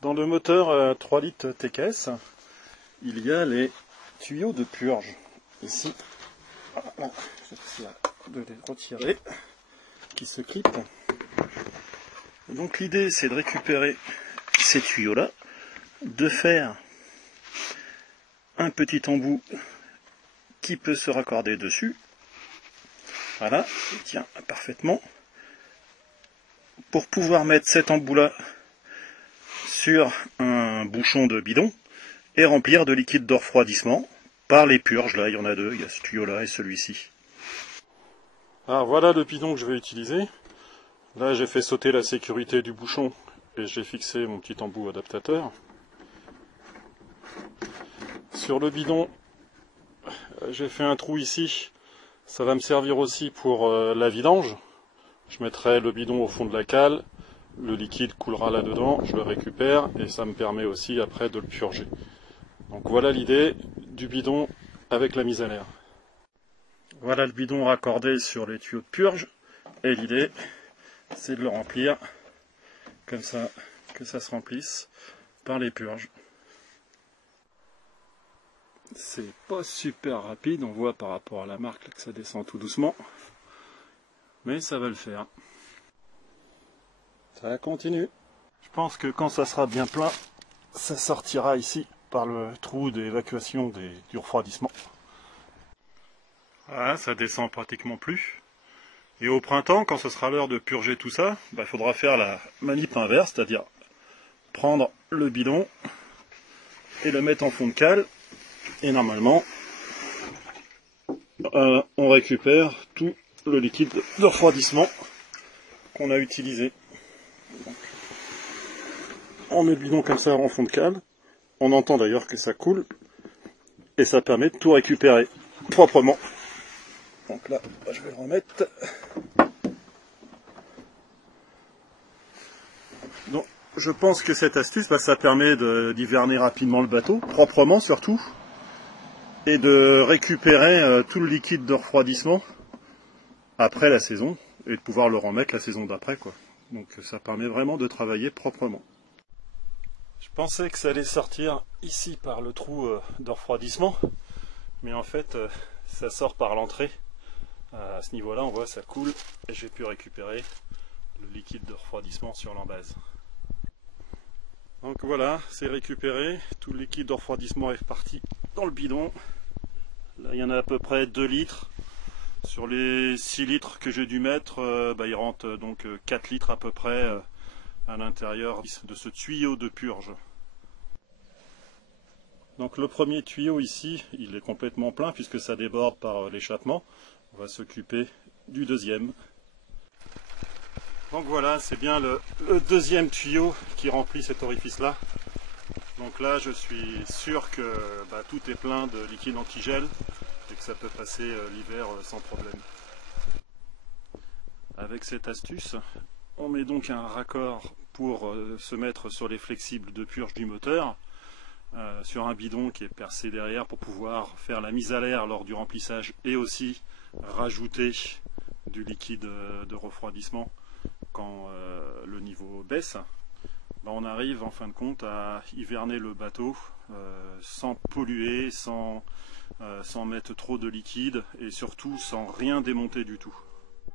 Dans le moteur 3 litres TKS, il y a les tuyaux de purge. Ici, voilà, j'essaie de les retirer, qui se clipent. Et donc l'idée c'est de récupérer ces tuyaux-là, de faire un petit embout qui peut se raccorder dessus. Voilà, il tient parfaitement. Pour pouvoir mettre cet embout-là sur un bouchon de bidon et remplir de liquide de refroidissement par les purges. Là, il y en a deux, il y a ce tuyau-là et celui-ci. Alors voilà le bidon que je vais utiliser. Là, j'ai fait sauter la sécurité du bouchon et j'ai fixé mon petit embout adaptateur. Sur le bidon, j'ai fait un trou ici. Ça va me servir aussi pour la vidange. Je mettrai le bidon au fond de la cale, le liquide coulera là-dedans, je le récupère et ça me permet aussi après de le purger. Donc voilà l'idée du bidon avec la mise à l'air. Voilà le bidon raccordé sur les tuyaux de purge et l'idée c'est de le remplir comme ça, que ça se remplisse par les purges. C'est pas super rapide, on voit par rapport à la marque là, que ça descend tout doucement. Mais ça va le faire. Ça continue. Je pense que quand ça sera bien plein, ça sortira ici par le trou d'évacuation du refroidissement. Voilà, ça descend pratiquement plus. Et au printemps, quand ce sera l'heure de purger tout ça, il faudra faire la manip inverse, c'est-à-dire prendre le bidon et le mettre en fond de cale. Et normalement, on récupère tout le liquide de refroidissement qu'on a utilisé. Donc, on met le bidon comme ça en fond de cale. On entend d'ailleurs que ça coule et ça permet de tout récupérer proprement. Donc là, je vais le remettre. Donc, je pense que cette astuce, ça permet d'hiverner rapidement le bateau, proprement surtout, et de récupérer tout le liquide de refroidissement après la saison, et de pouvoir le remettre la saison d'après, quoi. Donc ça permet vraiment de travailler proprement. Je pensais que ça allait sortir ici par le trou de refroidissement, mais en fait ça sort par l'entrée. À ce niveau-là, on voit ça coule, et j'ai pu récupérer le liquide de refroidissement sur l'embase. Donc voilà, c'est récupéré, tout le liquide de refroidissement est parti dans le bidon. Là il y en a à peu près 2 litres. Sur les 6 litres que j'ai dû mettre, il rentre donc 4 litres à peu près à l'intérieur de ce tuyau de purge. Donc le premier tuyau ici, il est complètement plein puisque ça déborde par l'échappement. On va s'occuper du deuxième. Donc voilà, c'est bien le deuxième tuyau qui remplit cet orifice-là. Donc là, je suis sûr que tout est plein de liquide antigel et que ça peut passer l'hiver sans problème. Avec cette astuce, on met donc un raccord pour se mettre sur les flexibles de purge du moteur, sur un bidon qui est percé derrière pour pouvoir faire la mise à l'air lors du remplissage et aussi rajouter du liquide de refroidissement quand le niveau baisse. On arrive en fin de compte à hiverner le bateau sans polluer, sans mettre trop de liquide et surtout sans rien démonter du tout.